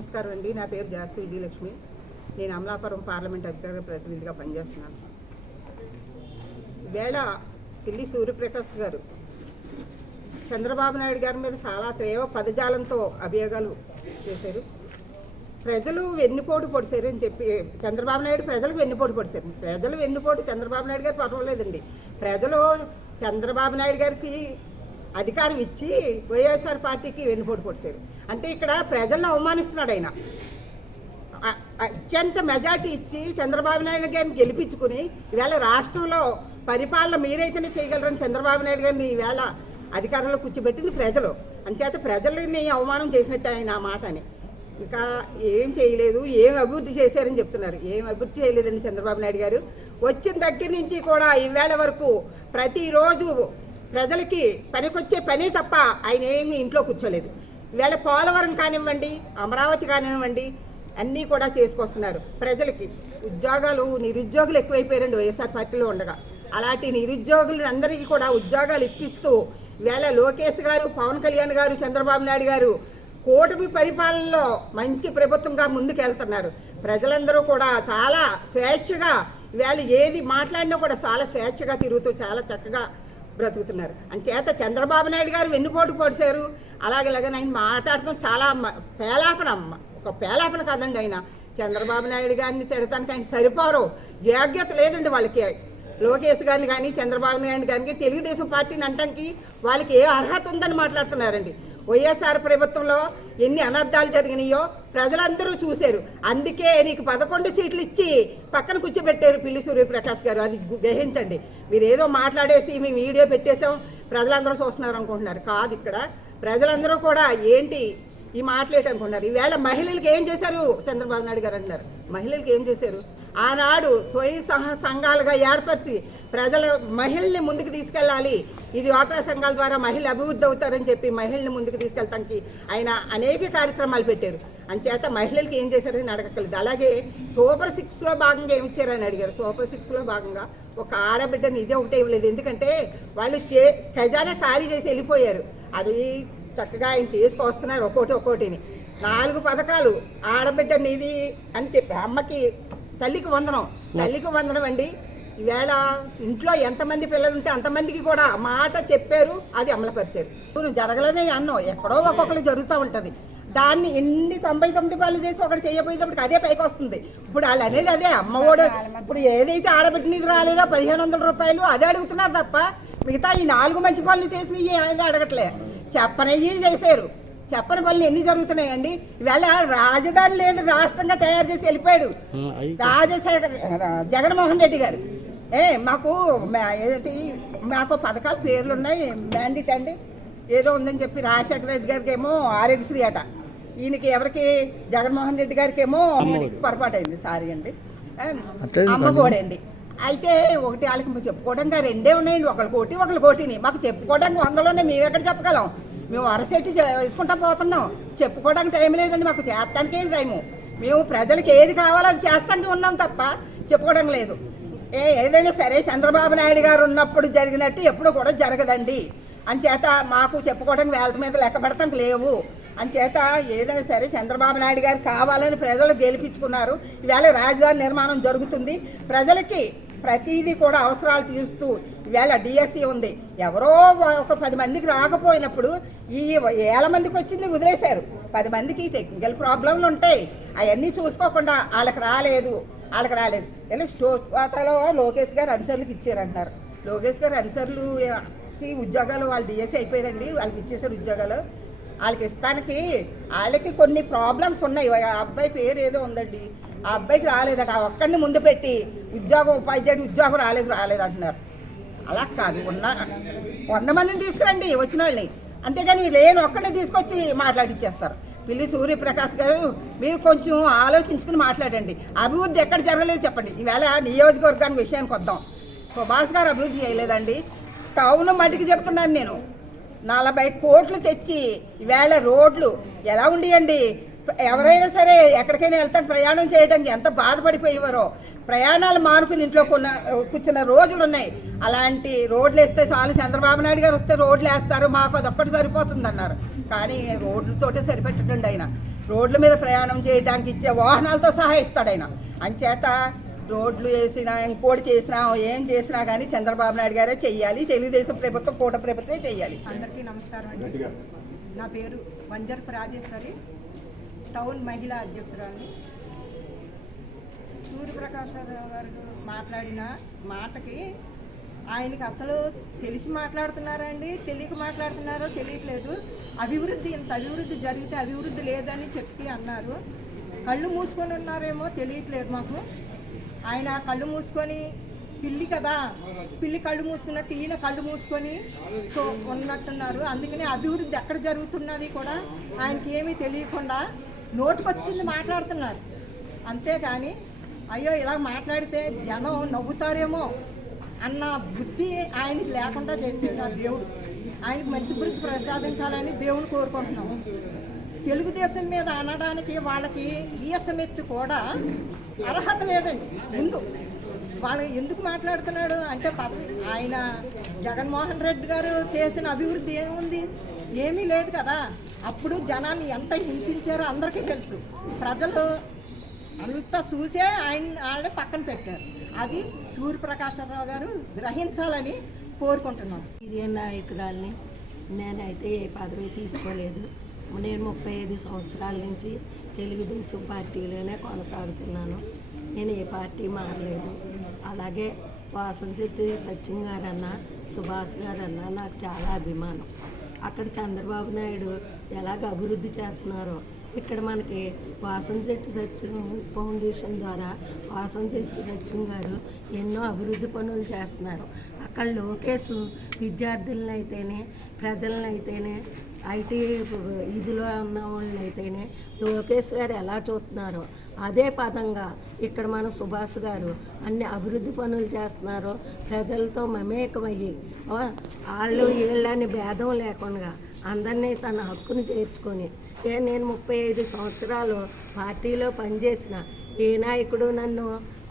నమస్కారం అండి. నా పేరు జాస్తి విజయలక్ష్మి. నేను అమలాపురం పార్లమెంట్ అధికార ప్రతినిధిగా పనిచేస్తున్నాను. ఈవేళ పిల్లి సూర్యప్రకాష్ గారు చంద్రబాబు నాయుడు గారి మీద చాలా తీవ్ర పదజాలంతో అభియోగాలు చేశారు. ప్రజలు వెన్నుపోటు పొడిచారు అని చెప్పి చంద్రబాబు నాయుడు ప్రజలకు వెన్నుపోటు పొడిచారు. ప్రజలు వెన్నుపోటు చంద్రబాబు నాయుడు గారు పర్వాలేదండి. ప్రజలు చంద్రబాబు నాయుడు గారికి అధికారం ఇచ్చి వైఎస్ఆర్ పార్టీకి వెన్నుపోటు పొడిచారు. అంటే ఇక్కడ ప్రజలను అవమానిస్తున్నాడు ఆయన. అత్యంత మెజార్టీ ఇచ్చి చంద్రబాబు నాయుడు గారిని గెలిపించుకుని ఈవేళ రాష్ట్రంలో పరిపాలన మీరైతేనే చేయగలరని చంద్రబాబు నాయుడు గారిని ఈవేళ అధికారంలో కూర్చోబెట్టింది ప్రజలు. అంచేత ప్రజలని అవమానం చేసినట్టు ఆయన ఆ మాటని. ఇంకా ఏం చేయలేదు, ఏం అభివృద్ధి చేశారని చెప్తున్నారు. ఏం అభివృద్ధి చేయలేదండి చంద్రబాబు నాయుడు గారు. వచ్చిన దగ్గర నుంచి కూడా ఈవేళ వరకు ప్రతిరోజు ప్రజలకి పనికొచ్చే పని తప్ప ఆయన ఏమి ఇంట్లో కూర్చోలేదు. ఈవేళ పోలవరం కానివ్వండి, అమరావతి కానివ్వండి, అన్నీ కూడా చేసుకొస్తున్నారు. ప్రజలకి ఉద్యోగాలు నిరుద్యోగులు ఎక్కువైపోయారండి వైఎస్ఆర్ పార్టీలో ఉండగా. అలాంటి నిరుద్యోగులు అందరికీ కూడా ఉద్యోగాలు ఇప్పిస్తూ ఈవేళ లోకేష్ గారు, పవన్ కళ్యాణ్ గారు, చంద్రబాబు నాయుడు గారు కూటమి పరిపాలనలో మంచి ప్రభుత్వంగా ముందుకెళ్తున్నారు. ప్రజలందరూ కూడా చాలా స్వేచ్ఛగా ఈవేళ ఏది మాట్లాడినా కూడా చాలా స్వేచ్ఛగా తిరుగుతూ చాలా చక్కగా బ్రతుకుతున్నారు. అంచేత చంద్రబాబు నాయుడు గారు వెన్నుపోటు పొడిచారు. అలాగేలాగా ఆయన మాట్లాడటం చాలా పేలాపన, ఒక పేలాపన కాదండి. ఆయన చంద్రబాబు నాయుడు గారిని తిడటానికి ఆయన సరిపోరు, యోగ్యత లేదండి వాళ్ళకి. లోకేష్ గారిని కానీ చంద్రబాబు నాయుడు గారికి తెలుగుదేశం పార్టీని అంటానికి వాళ్ళకి ఏ అర్హత ఉందని మాట్లాడుతున్నారండి. వైఎస్ఆర్ ప్రభుత్వంలో ఎన్ని అనర్థాలు జరిగినాయో ప్రజలందరూ చూశారు. అందుకే నీకు 11 సీట్లు ఇచ్చి పక్కన కూర్చోబెట్టారు పిల్లి సూర్యప్రకాష్ గారు. అది గ్రహించండి. మీరు ఏదో మాట్లాడేసి మేము వీడియో పెట్టేసాం ప్రజలందరూ చూస్తున్నారు అనుకుంటున్నారు. కాదు, ఇక్కడ ప్రజలందరూ కూడా ఏంటి ఈ మాట్లాడేటనుకుంటున్నారు. ఈవేళ మహిళలకు ఏం చేశారు చంద్రబాబు నాయుడు గారు అంటున్నారు. మహిళలకు ఏం చేశారు? ఆనాడు స్వయం సంఘాలుగా ఏర్పరిచి ప్రజల మహిళల్ని ముందుకు తీసుకెళ్ళాలి, ఇది డ్వాక్రా సంఘాల ద్వారా మహిళలు అభివృద్ధి అవుతారని చెప్పి మహిళల్ని ముందుకు తీసుకెళ్తానికి ఆయన అనేక కార్యక్రమాలు పెట్టారు. అంచేత మహిళలకి ఏం చేశారని అడగక్కర్లేదు. అలాగే సూపర్ 6లో భాగంగా ఏమి ఇచ్చారని అడిగారు. సూపర్ 6లో భాగంగా ఒక ఆడబిడ్డని ఇదే ఒకటే ఇవ్వలేదు. ఎందుకంటే వాళ్ళు ఖజానా ఖాళీ చేసి వెళ్ళిపోయారు. అది చక్కగా ఆయన చేసుకొస్తున్నారు ఒక్కోటిని. 4 పథకాలు ఆడబిడ్డ నిధి అని చెప్పి అమ్మకి తల్లికి వందనం అండి. ఈవేళ ఇంట్లో ఎంతమంది పిల్లలు ఉంటే అంతమందికి కూడా మాట చెప్పారు, అది అమలుపరిచారు. జరగలేదని అన్నాం, ఎక్కడో ఒక్కొక్కరు జరుగుతూ ఉంటుంది. దాన్ని ఎన్ని 99 పనులు చేసి ఒకటి చేయబోయేటప్పటికి అదే పైకి వస్తుంది. ఇప్పుడు వాళ్ళు అనేది అదే అమ్మఒడు. ఇప్పుడు ఏదైతే ఆడబిడ్డ నిధి రాలేదో 1500 రూపాయలు అదే అడుగుతున్నారు తప్ప మిగతా ఈ 4 మంచి పనులు చేసినవి అనేది అడగట్లే. చెప్పనయ్యి చేశారు. చెప్పని పనులు ఎన్ని జరుగుతున్నాయండి. ఈవేళ రాజధాని లేదు, రాష్ట్రంగా తయారు చేసి వెళ్ళిపోయాడు జగన్మోహన్ రెడ్డి గారు. మాకు పథకాల పేర్లు ఉన్నాయి, మ్యాండేట్ అండి ఏదో ఉందని చెప్పి రాజశేఖర రెడ్డి గారికి ఏమో ఆరోగ్యశ్రీ అట, ఈయనకి ఎవరికి జగన్మోహన్ రెడ్డి గారికి ఏమో పొరపాటు అయింది, సారీ అండి, అమ్మఒడండి. అయితే ఒకటి వాళ్ళకి చెప్పుకోవడానికి 2 ఉన్నాయండి, ఒకళ్ళ కోటిని. మాకు చెప్పుకోవడానికి 100లోనే మేము ఎక్కడ చెప్పగలం? మేము అరసెట్టి వేసుకుంటా పోతున్నాం. చెప్పుకోవడానికి టైం లేదండి, మాకు చేస్తానికే టైము. మేము ప్రజలకు ఏది కావాలో అది చేస్తానికి ఉన్నాం తప్ప చెప్పుకోవడం లేదు. ఏదైనా సరే చంద్రబాబు నాయుడు గారు ఉన్నప్పుడు జరిగినట్టు ఎప్పుడు కూడా జరగదండి. అంచేత మాకు చెప్పుకోవడానికి వేళ మీద లెక్క పెడతానికి లేవు. అంచేత ఏదైనా సరే చంద్రబాబు నాయుడు గారు కావాలని ప్రజలు గెలిపించుకున్నారు. ఈవేళ రాజధాని నిర్మాణం జరుగుతుంది. ప్రజలకి ప్రతిదీ కూడా అవసరాలు తీరుస్తూ ఈవేళ డిఎస్సి ఉంది. ఎవరో ఒక 10 మందికి రాకపోయినప్పుడు ఈ 1000 మందికి వచ్చింది వదిలేశారు. 10 మందికి టెక్నికల్ ప్రాబ్లంలు ఉంటాయి, అవన్నీ చూసుకోకుండా వాళ్ళకి రాలేదు. ఇలా కోటాలో లోకేష్ గారు అనుసరులకు ఇచ్చారంటున్నారు. లోకేష్ గారు అనుసరులకి ఉద్యోగాలు వాళ్ళు డిఎస్సి అయిపోయారండి, వాళ్ళకి ఇచ్చేసారు ఉద్యోగాలు. వాళ్ళకి ఇస్తానికి వాళ్ళకి కొన్ని ప్రాబ్లమ్స్ ఉన్నాయి. ఆ అబ్బాయి పేరు ఏదో ఉందండి, ఆ అబ్బాయికి రాలేదట. ఆ ఒక్కడిని ముందు పెట్టి ఉపాధ్యాయుడు ఉద్యోగం రాలేదు అంటున్నారు. అలా కాదు, 100 మందిని తీసుకురండి వచ్చిన వాళ్ళని, అంతేగాని లేని ఒక్కడిని తీసుకొచ్చి మాట్లాడిచ్చేస్తారు. పిల్లి సూర్యప్రకాష్ గారు మీరు కొంచెం ఆలోచించుకుని మాట్లాడండి. అభివృద్ధి ఎక్కడ జరగలేదు చెప్పండి. ఈవేళ నియోజకవర్గానికి విషయానికి వద్దాం. సుభాష్ గారు అభివృద్ధి చేయలేదండి. టౌన్ మట్టికి చెప్తున్నాను నేను. 40 కోట్లు తెచ్చి ఈవేళ రోడ్లు ఎలా ఉండేయండి. ఎవరైనా సరే ఎక్కడికైనా వెళ్తాను ప్రయాణం చేయడానికి ఎంత బాధపడిపోయేవారో. ప్రయాణాలు మానుకుని ఇంట్లో కూర్చున్న రోజులు ఉన్నాయి. అలాంటి రోడ్లు వేస్తే చాలు, చంద్రబాబు నాయుడు గారు వస్తే రోడ్లు వేస్తారు, మాకు అదొక్కటి సరిపోతుంది అన్నారు. కానీ రోడ్లతోటే సరిపెట్టడండి ఆయన. రోడ్ల మీద ప్రయాణం చేయడానికి ఇచ్చే వాహనాలతో సహా ఇస్తాడు ఆయన. అంచేత రోడ్లు వేసినా ఇంకోటి చేసినా ఏం చేసినా కానీ చంద్రబాబు నాయుడు గారే చెయ్యాలి. తెలుగుదేశం ప్రభుత్వం కూట ప్రభుత్వమే చెయ్యాలి. అందరికీ నమస్కారం అండి. నా పేరు వంజరపు రాజేశ్వరి, టౌన్ మహిళా అధ్యక్షురాలిని. సూర్యప్రకాశరావు గారు మాట్లాడిన మాటకి ఆయనకి అసలు తెలిసి మాట్లాడుతున్నారా అండి, తెలియక మాట్లాడుతున్నారో తెలియట్లేదు. ఇంత అభివృద్ధి జరిగితే అభివృద్ధి లేదని చెప్పి అన్నారు. కళ్ళు మూసుకొని ఉన్నారేమో తెలియట్లేదు మాకు. ఆయన కళ్ళు మూసుకొని పిల్లి కళ్ళు మూసుకున్నట్టు ఈయన కళ్ళు మూసుకొని ఉన్నట్టున్నారు. అందుకని అభివృద్ధి ఎక్కడ జరుగుతున్నది కూడా ఆయనకి ఏమీ తెలియకుండా నోటుకొచ్చింది మాట్లాడుతున్నారు. అంతేగాని అయ్యో ఇలా మాట్లాడితే జనం నవ్వుతారేమో అన్న బుద్ధి ఆయనకి లేకుండా చేసాడు ఆ దేవుడు. ఆయనకు మంచి బుద్ధి ప్రసాదించాలని దేవుని కోరుకుంటున్నాము. తెలుగుదేశం మీద అనడానికి వాళ్ళకి ఈఎస్ఎమెత్తి కూడా అర్హత లేదండి. ముందు వాళ్ళు ఎందుకు మాట్లాడుతున్నాడు అంటే ఆయన జగన్మోహన్ రెడ్డి గారు చేసిన అభివృద్ధి ఏముంది, ఏమీ లేదు కదా. అప్పుడు జనాన్ని ఎంత హింసించారో అందరికీ తెలుసు. ప్రజలు అంత చూసే వాళ్ళని పక్కన పెట్టారు. అది సూర్యప్రకాశరావు గారు గ్రహించాలని కోరుకుంటున్నాను. హిరియ నాయకురాల్ని. నేనైతే ఏ పదవి తీసుకోలేదు. నేను 35 సంవత్సరాల నుంచి తెలుగుదేశం పార్టీలోనే కొనసాగుతున్నాను. నేను ఏ పార్టీ మారలేదు. అలాగే వాసంశెట్టి సత్యం గారన్నా, సుభాష్ గారన్నా నాకు చాలా అభిమానం. అక్కడ చంద్రబాబు నాయుడు ఎలాగ అభివృద్ధి చేస్తున్నారో ఇక్కడ మనకి వాసంశెట్టి సత్యం ఫౌండేషన్ ద్వారా వాసంశెట్టి సత్యం గారు ఎన్నో అభివృద్ధి పనులు చేస్తున్నారు. అక్కడ లోకేష్ విద్యార్థులను అయితేనే, ప్రజలను అయితేనే, ఐటీ ఇదిలో ఉన్న వాళ్ళని అయితేనే లోకేష్ గారు ఎలా చూస్తున్నారో అదే పదంగా ఇక్కడ మన సుభాష్ గారు అన్ని అభివృద్ధి పనులు చేస్తున్నారో ప్రజలతో మమేకమయ్యి వాళ్ళు వీళ్ళని భేదం లేకుండా అందరినీ తన హక్కును చేర్చుకొని నేను 35 సంవత్సరాలు పార్టీలో పనిచేసిన ఏ నాయకుడు నన్ను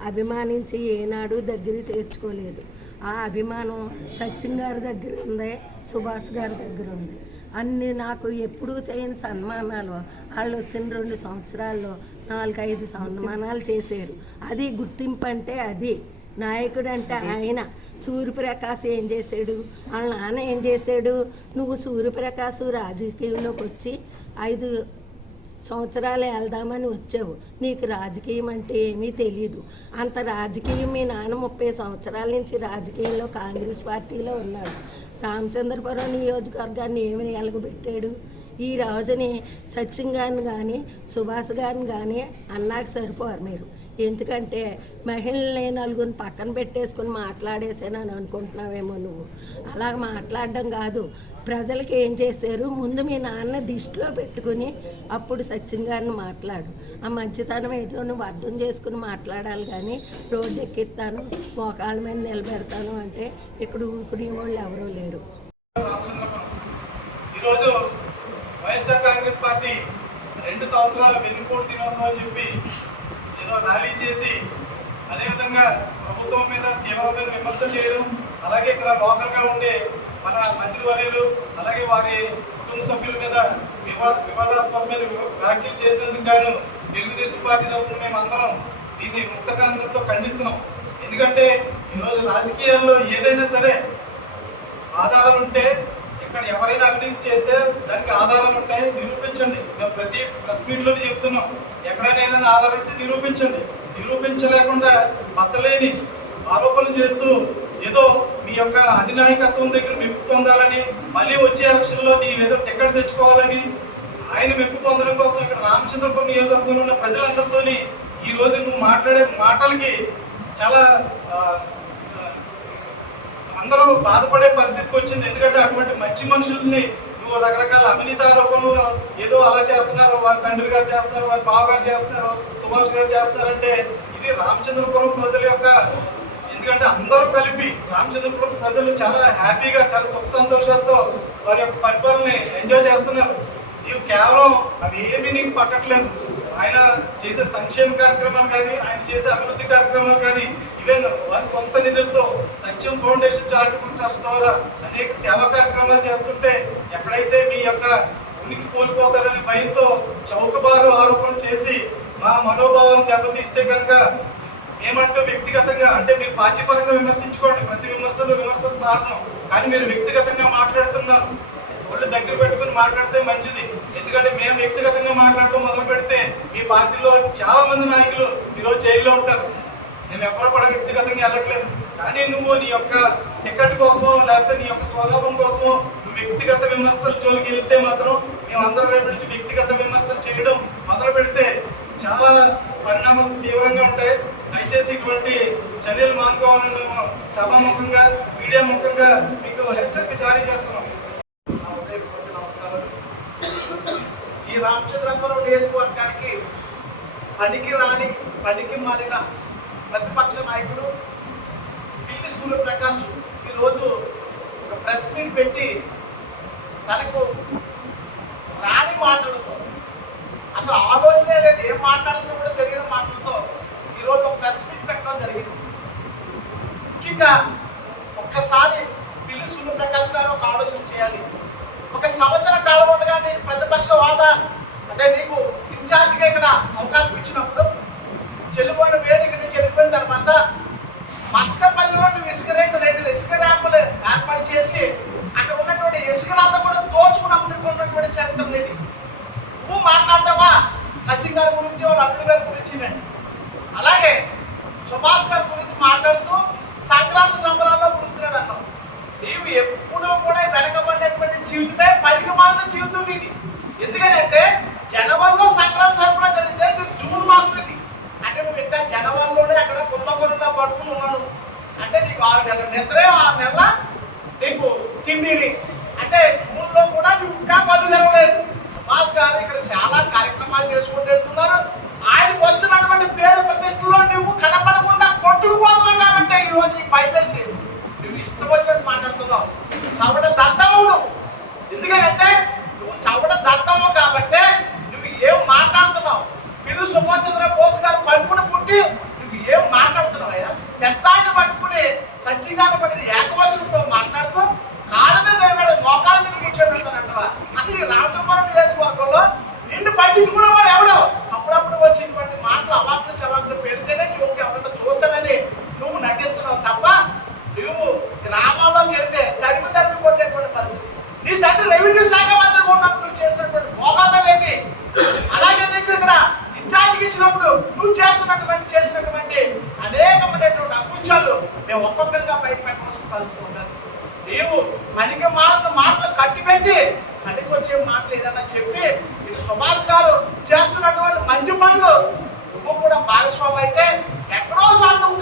అభిమానించి ఏనాడు దగ్గర చేర్చుకోలేదు. ఆ అభిమానం సచిన్ గారి దగ్గర ఉంది, సుభాష్ గారి దగ్గర ఉంది. అన్నీ నాకు ఎప్పుడూ చేయని సన్మానాలు వాళ్ళు వచ్చిన 2 సంవత్సరాల్లో 4-5 సన్మానాలు చేశారు. అది గుర్తింపు అంటే అది. నాయకుడు అంటే ఆయన. సూర్యప్రకాశ్ ఏం చేశాడు, వాళ్ళ నాన్న ఏం చేశాడు? నువ్వు సూర్యప్రకాశ్ రాజకీయంలోకి వచ్చి 5 సంవత్సరాలు వెళ్దామని వచ్చావు. నీకు రాజకీయం అంటే ఏమీ తెలియదు. అంత రాజకీయం మీ నాన్న 30 సంవత్సరాల నుంచి రాజకీయంలో కాంగ్రెస్ పార్టీలో ఉన్నాడు. రామచంద్రపురం నియోజకవర్గాన్ని ఏమి ఎలగబెట్టాడు? ఈ రోజుని సచిన్ గారిని కానీ సుభాష్ గారిని కానీ అన్నాకు సరిపోరు మీరు. ఎందుకంటే మహిళల్ని 4 పక్కన పెట్టేసుకుని మాట్లాడేసానని అనుకుంటున్నావేమో నువ్వు. అలా మాట్లాడడం కాదు. ప్రజలకి ఏం చేశారు ముందు మీ నాన్న దృష్టిలో పెట్టుకుని అప్పుడు సచిన్ గారిని మాట్లాడు. ఆ మంచితనం ఏదో నువ్వు అర్థం చేసుకుని మాట్లాడాలి. కానీ రోడ్డు ఎక్కిస్తాను, మోకాళ్ళ మీద నిలబెడతాను అంటే ఇక్కడ ఊరుకునే వాళ్ళు ఎవరూ లేరు. ఈరోజు వైఎస్ఆర్ కాంగ్రెస్ పార్టీ 2 సంవత్సరాల వెన్నుపోటు దినోత్సవం అని చెప్పి ఏదో ర్యాలీ చేసి అదేవిధంగా ప్రభుత్వం మీద తీవ్రమైన విమర్శలు చేయడం, అలాగే ఇక్కడ లోకల్గా ఉండే మన మంత్రివర్యులు అలాగే వారి కుటుంబ సభ్యుల మీద వివాదాస్పదమైన వ్యాఖ్యలు చేసినందుకు గాను తెలుగుదేశం పార్టీ తరఫున మేము అందరం దీన్ని ముక్తకంతో ఖండిస్తున్నాం. ఎందుకంటే ఈరోజు రాజకీయాల్లో ఏదైనా సరే ఆధారాలు ఉంటే, ఇక్కడ ఎవరైనా అవినీతి చేస్తే దానికి ఆధారాలు ఉంటాయి, నిరూపించండి. మేము ప్రతి ప్రెస్ మీట్లోనే చెప్తున్నాం, ఎక్కడైనా ఏదైనా ఆధారం ఉంటే నిరూపించండి. నిరూపించలేకుండా అసలేని ఆరోపణలు చేస్తూ ఏదో మీ యొక్క అధినాయకత్వం దగ్గర మెప్పు పొందాలని, మళ్ళీ వచ్చే ఎలక్షన్లో నీ ఏదో టికెట్ తెచ్చుకోవాలని, ఆయన మెప్పు పొందడం కోసం ఇక్కడ రామచంద్రపురం నియోజకవర్గంలో ఉన్న ప్రజలందరితో ఈ రోజు నువ్వు మాట్లాడే మాటలకి చాలా అందరూ బాధపడే పరిస్థితికి వచ్చింది. ఎందుకంటే అటువంటి మంచి మనుషుల్ని నువ్వు రకరకాల అవినీతి ఆరోపణలు ఏదో అలా చేస్తున్నారు, వారి తండ్రి గారు చేస్తున్నారు, వారి బావగారు చేస్తున్నారు, సుభాష్ గారు చేస్తున్నారంటే ఇది రామచంద్రపురం ప్రజల యొక్క, ఎందుకంటే అందరూ కలిపి రామచంద్రపురం ప్రజలు చాలా హ్యాపీగా చాలా సుఖ సంతోషాలతో వారి యొక్క పరిపాలనని ఎంజాయ్ చేస్తున్నారు. నీవు కేవలం అవి ఏమీ నీకు పట్టట్లేదు. ఆయన చేసే సంక్షేమ కార్యక్రమాలు కానీ, ఆయన చేసే అభివృద్ధి కార్యక్రమాలు కానీ, ఈవెన్ వారి సొంత నిధులతో సత్యం ఫౌండేషన్ చారిటబుల్ ట్రస్ట్ ద్వారా అనేక సేవా కార్యక్రమాలు చేస్తుంటే ఎక్కడైతే మీ యొక్క ఉనికి కోల్పోతారని భయంతో చౌకబారు ఆరోపణలు చేసి మా మనోభావాలను దెబ్బతీస్తే కనుక ఏమంటూ వ్యక్తిగతంగా అంటే మీరు పార్టీ పరంగా విమర్శించుకోండి, ప్రతి విమర్శలు సహజం, కానీ మీరు వ్యక్తిగతంగా మాట్లాడుతున్నారు. ఒళ్ళు దగ్గర పెట్టుకుని మాట్లాడితే మంచిది. ఎందుకంటే మేము వ్యక్తిగతంగా మాట్లాడటం మొదలు పెడితే మీ పార్టీలో చాలా మంది నాయకులు ఈరోజు జైల్లో ఉంటారు. మేము ఎవరు కూడా వ్యక్తిగతంగా వెళ్ళట్లేదు, కానీ నువ్వు నీ యొక్క టికెట్ కోసమో లేకపోతే నీ యొక్క స్వలాభం కోసమో నువ్వు వ్యక్తిగత విమర్శలు జోలికి వెళ్తే మాత్రం మేమందరం రేపు నుంచి వ్యక్తిగత విమర్శలు చేయడం మొదలు పెడితే చాలా పరిణామాలు తీవ్రంగా ఉంటాయి. దయచేసి ఇటువంటి చర్యలు మానుకోవాలని మేము సభాముఖంగా మీడియా ముఖంగా మీకు హెచ్చరిక జారీ చేస్తున్నాం. ఈ రామచంద్రపురం నియోజకవర్గానికి పనికి మారిన ప్రతిపక్ష నాయకుడు పిల్లి సూర్యప్రకాష్ ఈరోజు ఒక ప్రెస్ మీట్ పెట్టి తనకు రాని మాటలతో, అసలు ఆలోచనే లేదు, ఏం మాట్లాడుతున్నా కూడా తెలియని మాటలతో ఈరోజు ఒక ప్రెస్ మీట్ పెట్టడం జరిగింది. ముఖ్యంగా ఒక్కసారి పిల్లి సూర్యప్రకాష్ గారు ఒక ఆలోచన చేయాలి. ఒక సంవత్సర కాలం ఉండగా నేను ప్రతిపక్ష హోదా అంటే నీకు ఇన్ఛార్జిగా ఇక్కడ అవకాశం ఇచ్చినప్పుడు చెల్లిపోయిన వేడి ఇక్కడ నుంచి వెళ్ళిపోయిన తర్వాత మస్కపల్లిలో నువ్వు రెండు ఇసుక ర్యాంపులు ఏర్పాటు చేసి అక్కడ ఉన్నటువంటి ఇసుకలంతా కూడా దోచుకున్నటువంటి చరిత్ర అనేది నువ్వు మాట్లాడతావా? సచిన్ గారి గురించి, వాళ్ళ అల్లుడు గారి గురించి, అలాగే సుభాష్ గారి గురించి మాట్లాడుతూ సంక్రాంతి సంబరాల్లో మురుగుతున్నాడు అన్నావు. నీవు ఎప్పుడూ కూడా వెనకబడినటువంటి జీవితమే పరిగమాలిన జీవితం ఇది. ఎందుకంటే జనవరిలో సంక్రాంతి సరఫరా జరిగితే ఇది జూన్ మాసం ఇది. అంటే నువ్వు ఇంకా జనవరిలోనే అక్కడ కుంభకోణంలో పడుకుని ఉన్నాను అంటే నీకు 6 నెలల నిద్రే, 6 నెలల నీకు తిండిని అంటే జూన్లో కూడా నీకు ఇంకా పళ్ళు తెరవలేదు. సుభాష్ గారు ఇక్కడ చాలా కార్యక్రమాలు చేసుకుంటూ వెళ్తున్నారు. ఆయనకు వచ్చినటువంటి పేరు ప్రతిష్టలో నువ్వు కనపడకుండా కొట్టుకుపోతున్నావు కాబట్టి ఈరోజు నీకు బయలుదేసి నువ్వు ఇష్టం వచ్చినట్టు మాట్లాడుతున్నావు. చవట దత్తముడు. ఎందుకంటే నువ్వు చవట దత్తము కాబట్టి నువ్వు ఏం మాట్లాడుతున్నావు? పిల్లి సుభాష్ చంద్రబోస్ గారు కలుపును పుట్టి నువ్వు ఏం మాట్లాడుతున్నావయ్యా? పెద్ద ఆయన పట్టుకుని సచ్చిగాన్ని పట్టి ఏకవచనంతో మాట్లాడుతూ కాళ్ళ మీద వేయబడి మోకాళ్ళ మీద కూర్చోబెడతానంటవా? అసలు ఈ రామచంద్రపురం నియోజకవర్గంలో నిన్ను పట్టించుకున్న వాడు ఎవడో అప్పుడప్పుడు వచ్చినటువంటి మాటలు అవాకులు చవాకులు పెడితేనే నువ్వు ఎవరన్నా చూస్తానని నువ్వు నటిస్తున్నావు తప్ప నువ్వు గ్రామాల్లోకి వెళితే తరిమి కొట్టేటువంటి పరిస్థితి. నీ తండ్రి రెవెన్యూ శాఖ మంత్రిగా ఉన్నప్పుడు నువ్వు చేసినటువంటి మోకాళ్ళేంటి? అలాగే నీకు ఇక్కడ ఇన్ఛార్జికి ఇచ్చినప్పుడు నువ్వు చేసినటువంటి అనేకమైనటువంటి అకృత్యాలు మేము ఒక్కొక్కరిగా బయట పెట్టవలసిన పరిస్థితి ఉంటుంది. నీవు పనికి మాలిన మాటలు కట్టిపెట్టి పనికి వచ్చే మాటలు ఏదన్నా చెప్పి ఇది సుభాష్ గారు చేస్తున్నటువంటి మంచి పనులు నువ్వు కూడా భాగస్వామి అయితే ఎక్కడోసారి నువ్వు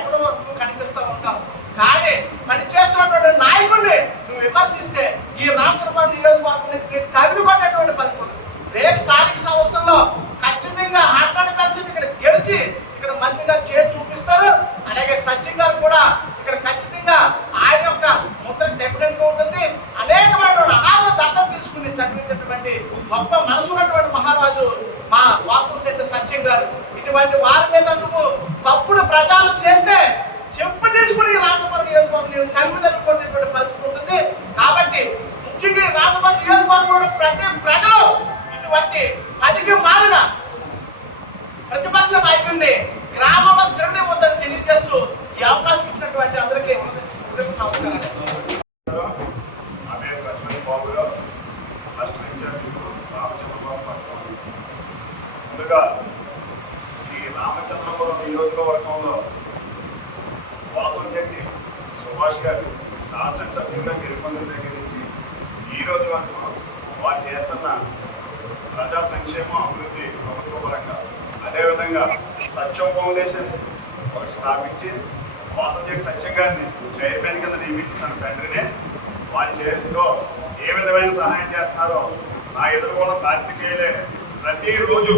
ఎక్కడో నువ్వు కనిపిస్తూ ఉంటావు. కానీ పని చేస్తున్నటువంటి నాయకుడిని నువ్వు విమర్శిస్తే ఈ రామచంద్రపురం నియోజకవర్గం నుంచి తరిమి కొట్టేటువంటి పరిస్థితి ఉంది. రేపు స్థానిక సంస్థల్లో ఖచ్చితంగా 100% ఇక్కడ గెలిచి ఇక్కడ మంత్రిగా చేసి చూపిస్తారు. అలాగే సచిన్ గారు కూడా ఇక్కడ ఖచ్చితంగా ఆయన యొక్క ముద్ర డెఫినెట్ గా ఉంటుంది. అనేకమైనటువంటి అనాథ దత్తత తీసుకుని చదివించినటువంటి గొప్ప మనసు ఉన్నటువంటి మహారాజు మా వాసంశెట్టి సచిన్ గారు. ఇటువంటి వారి మీద నువ్వు తప్పుడు ప్రచారం చేస్తే చెప్పు తీసుకుని రామచంద్రపురం నియోజకవర్గం నేను తరిమిదలుకునేటువంటి పరిస్థితి ఉంటుంది. కాబట్టి ముఖ్యంగా రామచంద్రపురం నియోజకవర్గంలో ప్రతి ప్రజలు ఇటువంటి పనికి మారిన ప్రతిపక్ష నాయకుడిని గ్రామంలో తిరగనివ్వద్దని తెలియజేస్తూ ఈ అవకాశం ఇచ్చినటువంటి అందరికీ నమస్కారాలు. ముందుగా ఈ రామచంద్రపురం నియోజకవర్గంలో వాసంశెట్టి సుభాష్ గారు శాసనసభ్యులుగా గెలుపొందిన దగ్గర నుంచి ఈ రోజు వరకు వారు చేస్తున్న ప్రజా సంక్షేమ అభివృద్ధి ప్రభుత్వ పరంగా, అదేవిధంగా సత్యం ఫౌండేషన్ ఒకటి స్థాపించి వాసంశెట్టి సత్యం గారిని చైర్మన్ కింద నియమించి తన తండ్రినే వారి చేతితో ఏ విధమైన సహాయం చేస్తున్నారో నా ఎదురుగోడ పాత్రికేయులే ప్రతిరోజు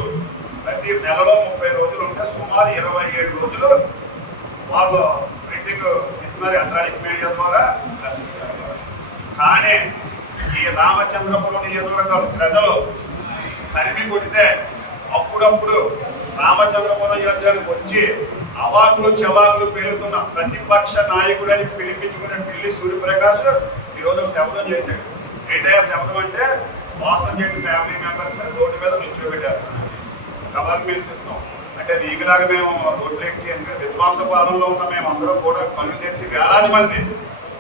ప్రతి నెలలో 30 రోజులు ఉంటే సుమారు 27 రోజులు వాళ్ళు ప్రింటింగ్ ఇస్తున్నారు ఎలక్ట్రానిక్ మీడియా ద్వారా. కానీ ఈ రామచంద్రపురం నియోజకవర్గం ప్రజలు తరిమి కొడితే అప్పుడప్పుడు రామచంద్రపురం నియోజకవర్గానికి వచ్చి అవాకులు చెవాకులు పేలుతున్న ప్రతిపక్ష నాయకుడని పిలిపించుకునే పిల్లి సూర్యప్రకాష్ ఈరోజు శబ్దం చేశాడు. ఏంటయ్యా శబ్దం అంటే మోసం చేయండి ఫ్యామిలీ మెంబర్స్ రోడ్డు మీద నుంచోబెట్టేస్తానండి. కాబట్టి మేము సిద్ధం అంటే నీకులాగా మేము రోడ్లు ఎక్కి, ఎందుకంటే విధ్వంస పాలనలో ఉన్న మేము అందరం కూడా కళ్ళు తెరిచి వేలాది మంది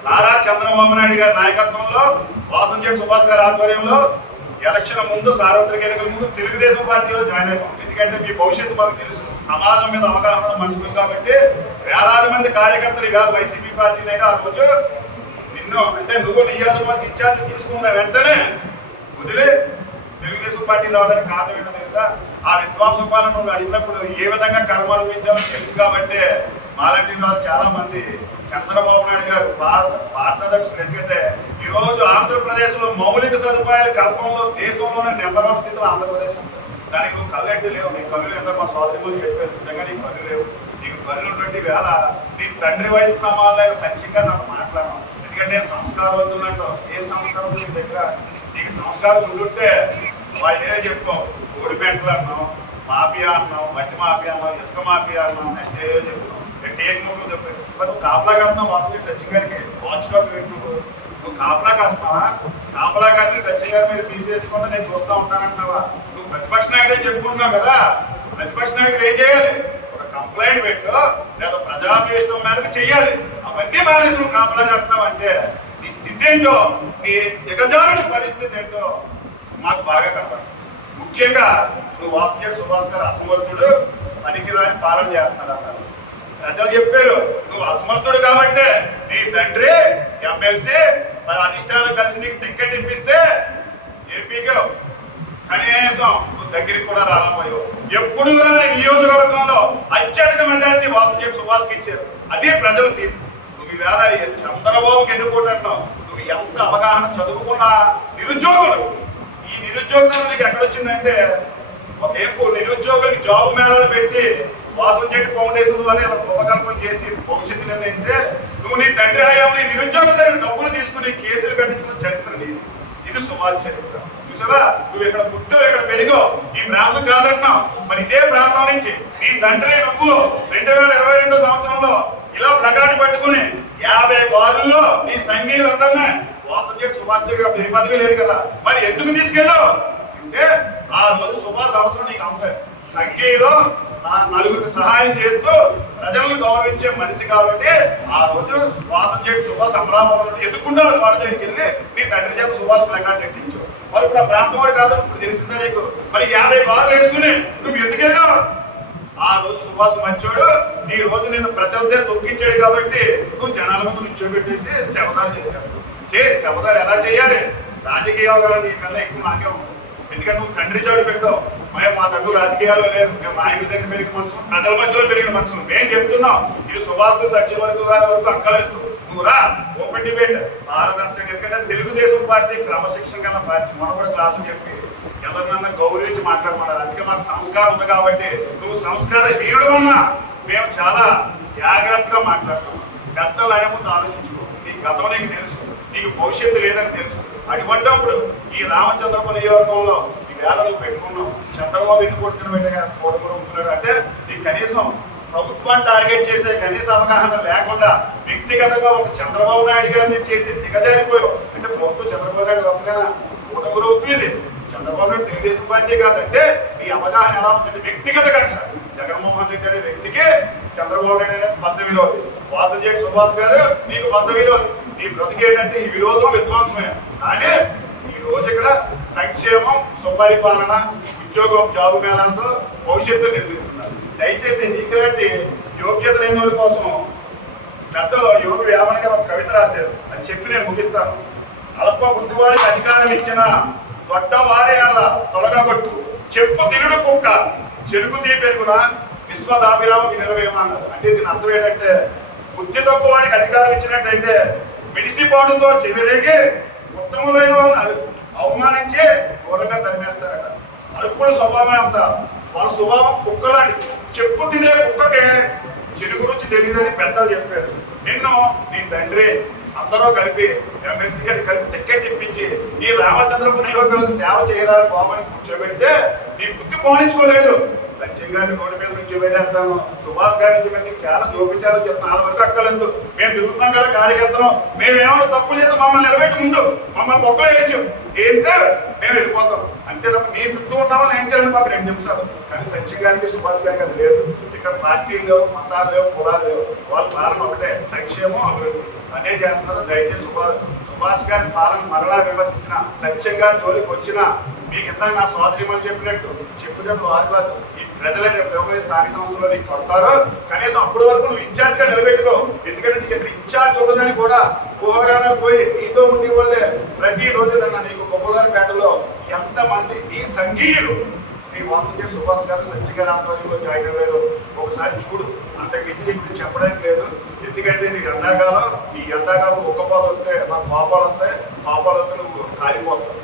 నారా చంద్రబాబు నాయుడు గారి నాయకత్వంలో వాసంశెట్టి సుభాష్ గారి ఆధ్వర్యంలో ఎలక్షన్ ముందు, సార్వత్రిక ఎన్నికల ముందు తెలుగుదేశం పార్టీలో జాయిన్ అయ్యాం. ఎందుకంటే మీ భవిష్యత్తు మాకు తెలుసు, సమాజం మీద అవగాహన మనుషులు కాబట్టి వేలాది మంది కార్యకర్తలు ఇవాళ వైసీపీ పార్టీనైనా ఆ రోజు నిన్ను అంటే నువ్వు నియోజకవర్గ ఇన్ఛార్జ్ తీసుకున్న వెంటనే వదిలే తెలుగుదేశం పార్టీ రావడానికి కారణం ఏంటో తెలుసా? ఆ విధ్వంస పాలన నువ్వు అడిగినప్పుడు ఏ విధంగా కర్మ అనుభవించాలో తెలుసు కాబట్టి మాలాంటి వాళ్ళు చాలా మంది చంద్రబాబు నాయుడు గారు భారతదర్శులు. ఎందుకంటే ఈరోజు ఆంధ్రప్రదేశ్లో మౌలిక సదుపాయాల కల్పనలో దేశంలోనే నెంబర్ 1 స్థితిలో ఆంధ్రప్రదేశ్ ఉంది. దానికి నువ్వు కళ్ళెట్టి లేవు, నీ కళ్ళు ఎంత మా సోదరిమూలు చెప్పారు, నిజంగా నీ కళ్ళు లేవు. నీకు కళ్ళు ఉన్నటువంటి వేళ నీ తండ్రి వయసు సమానమైన సంఖ్యంగా నన్ను మాట్లాడడం. ఎందుకంటే నేను సంస్కారవంతున్నట్టు ఏం సంస్కారం నీ దగ్గర? నీకు సంస్కారం ఉండుంటే వాళ్ళు ఏదో చెప్పుకోవు, కోడి పెంటలు అన్నావు, మాఫియా అన్నావు, మట్టి మాఫియా అన్నావు, ఇసుక మాఫియా అన్నావు, నెక్స్ట్ ఏదో చెప్పుకున్నావు, టేక్ ముక్కలు చెప్పావు. మరి నువ్వు కాపలా కాస్తున్నావు వాసంశెట్టి సచిన్ గారికి, వాచ్ డాగ్ పెట్టి నువ్వు కాపలా కాస్తున్నావా? కాపలా కాసి సచిన్ గారు మీరు తీసేసుకుంటే నేను చూస్తూ ఉంటానంటున్నావా? నువ్వు ప్రతిపక్ష నాయకుడు అని చెప్పుకుంటున్నావు కదా, ప్రతిపక్ష నాయకుడు ఏం చేయాలి? ఒక కంప్లైంట్ పెట్టు, లేదా ప్రజాభీష్టం మేరకు చెయ్యాలి. అవన్నీ మానేసి నువ్వు కాపలా చేస్తున్నావు అంటే నీ స్థితి ఏంటో, నీ దిగజారుడి పరిస్థితి ఏంటో మాకు బాగా కనపడుతుంది. ముఖ్యంగా నువ్వు వాసంశెట్టి సుభాష్ గారు అసమర్థుడు, పనికిరాని పాలన చేస్తున్నాడు అన్నారు. ప్రజలు చెప్పారు నువ్వు అసమర్థుడు కాబట్టి నీ తండ్రి ఎమ్మెల్సీ అధిష్టానం కలిసి నీకు టికెట్ ఇప్పిస్తే ఏపీగా కనీసం నువ్వు దగ్గరికి కూడా రాలేకపోయావు. ఎప్పుడు రాని నియోజకవర్గంలో అత్యధిక మెజారిటీ వాసంశెట్టి సుభాష్కి ఇచ్చారు. అదే ప్రజల తీర్పు. నువ్వు ఈవేళ చంద్రబాబుకి ఎన్నుకుంటున్నావు. నువ్వు ఎంత అవగాహన చదువుకున్న నిరుద్యోగులు, ఈ నిరుద్యోగం నీకు ఎక్కడొచ్చిందంటే ఒక నిరుద్యోగులకి జాబు మేళాలు పెట్టి వాసంశెట్టి ఫౌండేషన్ అనే ఉపకల్పన చేసి భవిష్యత్తు నిర్ణయిస్తే నువ్వు నీ తండ్రి హయాంలో నిరుద్యోగుల దగ్గర డబ్బులు తీసుకుని కేసులు కట్టించుకున్న చరిత్ర నీది. ఇది సుభాష్ చరిత్ర. చూసావా, నువ్వు ఇక్కడ పుట్టావు, ఇక్కడ పెరిగావు, ఈ ప్రాంతం కాదంటున్నావు. మరి ఇదే ప్రాంతం నుంచి నీ తండ్రి నువ్వు 2022 సంవత్సరంలో ఇలా ప్లకార్డు పట్టుకుని 50 కారుల్లో నీ సంఘీయులందరినీ వాసంశెట్టి సుభాష్ దగ్గర ఏ పదవి లేదు కదా, మరి ఎందుకు తీసుకెళ్ళావు అంటే ఆ రోజు సుభాష్ అవసరం నీకు అంతే. సంఘీయులో నలుగురికి సహాయం చేస్తూ ప్రజలను గౌరవించే మనిషి కాబట్టి ఆ రోజు వాసంశెట్టి సుభాష్ అమలాపురం ఎదుర్కొంటాడు. వాళ్ళ దగ్గరికి వెళ్ళి నీ తండ్రి చేత సుభాష్ ప్లకార్డు ఎట్టించు. మరి ఇప్పుడు ఆ ప్రాంతం వాడు కాదు, ఇప్పుడు తెలిసిందా నీకు? మరి 50 కార్లు వేసుకుని నువ్వు ఎందుకు వెళ్ళావు? ఆ రోజు సుభాష్ మంచోడు, ఈ రోజు నిన్ను ప్రజలతో తొక్కించాడు కాబట్టి నువ్వు జనాల ముందు నుంచోబెట్టేసి శపథాలు చేశావు. శపథాలు ఎలా చేయాలి? రాజకీయ అవగాహన నీకన్నా ఎక్కువ నాకే ఉంటుంది. ఎందుకంటే నువ్వు తండ్రి చాడు పెట్టావు. మేము మా తండ్రి రాజకీయాల్లో లేరు, మేము నాయకుల దగ్గర పెరిగిన మనుషులు, ప్రజల మధ్యలో పెరిగిన మనుషులు. మేము చెప్తున్నాం ఇది సుభాష్ సత్యవర్గ గారి వరకు అక్కలేదు. నువ్వు రా, ఓపెన్ డిబేట్, పారదర్శకంగా. ఎందుకంటే తెలుగుదేశం పార్టీ క్రమశిక్షణ కన్నా పార్టీ. మనం కూడా క్లాసులు చెప్పి ఎవరినన్నా గౌరవించి మాట్లాడమన్నారు. అందుకే మాకు సంస్కారం ఉంది కాబట్టి నువ్వు సంస్కార హీనుడు ఉన్నా మేము చాలా జాగ్రత్తగా మాట్లాడుతున్నాం. పెద్దలు అనే ముందు ఆలోచించుకో. నీ గతం నీకు తెలుసు, నీకు భవిష్యత్తు లేదని తెలుసు. అటువంటిప్పుడు ఈ రామచంద్రపురం నియోజకవర్గంలో ఈ వేళ నువ్వు పెట్టుకున్నావు. చంద్రబాబు ఎన్ని కొడుతున్న వెంటనే కోటమురు ఉంటున్నాడు అంటే నీకు కనీసం ప్రభుత్వాన్ని టార్గెట్ చేసే కనీస అవగాహన లేకుండా వ్యక్తిగతంగా ఒక చంద్రబాబు నాయుడు గారిని చేసి దిగజారిపోయావు. అంటే ప్రభుత్వం చంద్రబాబు నాయుడు ఒక్కడైనా కోటమురు ఒప్పింది. చంద్రబాబు నాయుడు తెలుగుదేశం పార్టీ కాదంటే నీ అవగాహన ఎలా ఉందంటే వ్యక్తిగత కక్ష. జగన్మోహన్ రెడ్డి అనే వ్యక్తికి చంద్రబాబు నాయుడు అనేది బద్ద విరోధి. వాసంశెట్టి సుభాష్ గారు నీకు బద్ద విరోధి. నీ బ్రతికేటంటే ఈ విరోధం విధ్వంసమే. కానీ ఈ రోజు ఇక్కడ సంక్షేమం, సుపరిపాలన, ఉద్యోగం, జాబు మేళాలతో భవిష్యత్తు నిర్మిస్తున్నారు. దయచేసి నీకులాంటి యోగ్యత లేని వాళ్ళ కోసం పెద్దలు యోగి వేమన గారు ఒక కవిత రాశారు. అని చెప్పి నేను ముగిస్తాను. అల్ప బుద్ధివాడికి అధికారం ఇచ్చిన దొడ్డవారి అలా తొలగొట్టు, చెప్పు తినుడు కుక్క చెరుకు తీ పెరుగున విశ్వదాభిరామకి నెరవేయమన్నారు. అంటే దీని అర్థం ఏంటంటే బుద్ధి తక్కువ వాడికి అధికారం ఇచ్చినట్టయితే మిడిసిపాటుతో చెవిరేగి ఉత్తములైన అవమానించి దూరంగా తరిమేస్తారట. అడుపుల స్వభావం అంత వాళ్ళ స్వభావం కుక్కలాంటిది. చెప్పు తినే కుక్కకే చెడు గురించి తెలియదని పెద్దలు చెప్పారు. నిన్ను నీ తండ్రి అందరూ కలిపి ఎమ్మెల్సీ గారికి కలిపి టికెట్ ఇప్పించి ఈ రామచంద్రపురం నియోజకవర్గంలో సేవ చేయరాని బాబుని కూర్చోబెడితే నీ బుద్ధి పోనించుకోలేదు. సత్యం గారిని రోడ్డు మీద నుంచి పెట్టేస్తాను, సుభాష్ గారి నుంచి నీకు చాలా చూపించాలని చెప్తాను. ఆడ వరకు అక్కర్లేదు, మేము తిరుగుతున్నాం కదా కార్యకర్తలు, మేమేమో తప్పు లేదు, మమ్మల్ని నిలబెట్టి ముందు మమ్మల్ని బొక్కలు వేయచ్చు ఏంటే మేము వెళ్ళిపోతాం అంతే తప్ప నీ చుట్టూ ఉన్నామని ఏం చేయాలండి మాకు 2 నిమిషాలు. కానీ సత్యం గారికి సుభాష్ గారికి అది లేదు. ఇక్కడ పార్టీలు లేవు, మతాలు లేవు, కులాలు లేవు, వాళ్ళ పాలన ఒకటే సంక్షేమం అభివృద్ధి అదే చేస్తున్నారు. దయచేసి సుభాష్ గారి పాలన మరలా విమర్శించిన సత్యం గారి జోలికి వచ్చినా మీకు ఇందాక నా సోదరిమని చెప్పినట్టు చెప్పుదే వారు కాదు, ఈ ప్రజలే రేపు స్థానిక సంస్థలో నీకు కొడతారో కనీసం అప్పటి వరకు నువ్వు ఇన్ఛార్జ్ గా నిలబెట్టుకో. ఎందుకంటే నీకు ఇక్కడ ఇన్ఛార్జ్ ఉండదని కూడా ఊహగానాలు పోయి నీతో ఉండి వాళ్ళే ప్రతిరోజు నీకు కొబ్బరిపేటలో ఎంతమంది ఈ సంఘీయులు శ్రీ వాసుదేవ సుభాష్ గారు సత్య గారి ఆధ్వర్యంలో జాయిన్ అయ్యారు. ఒకసారి చూడు, అంతకు మించి నీ గురించి చెప్పడానికి లేదు. ఎందుకంటే నీకు ఎండాకాలం, ఈ ఎండాకాలం ఉక్కపోత వస్తే నాకు కోపాలు వస్తే నువ్వు కాలిపోతావు.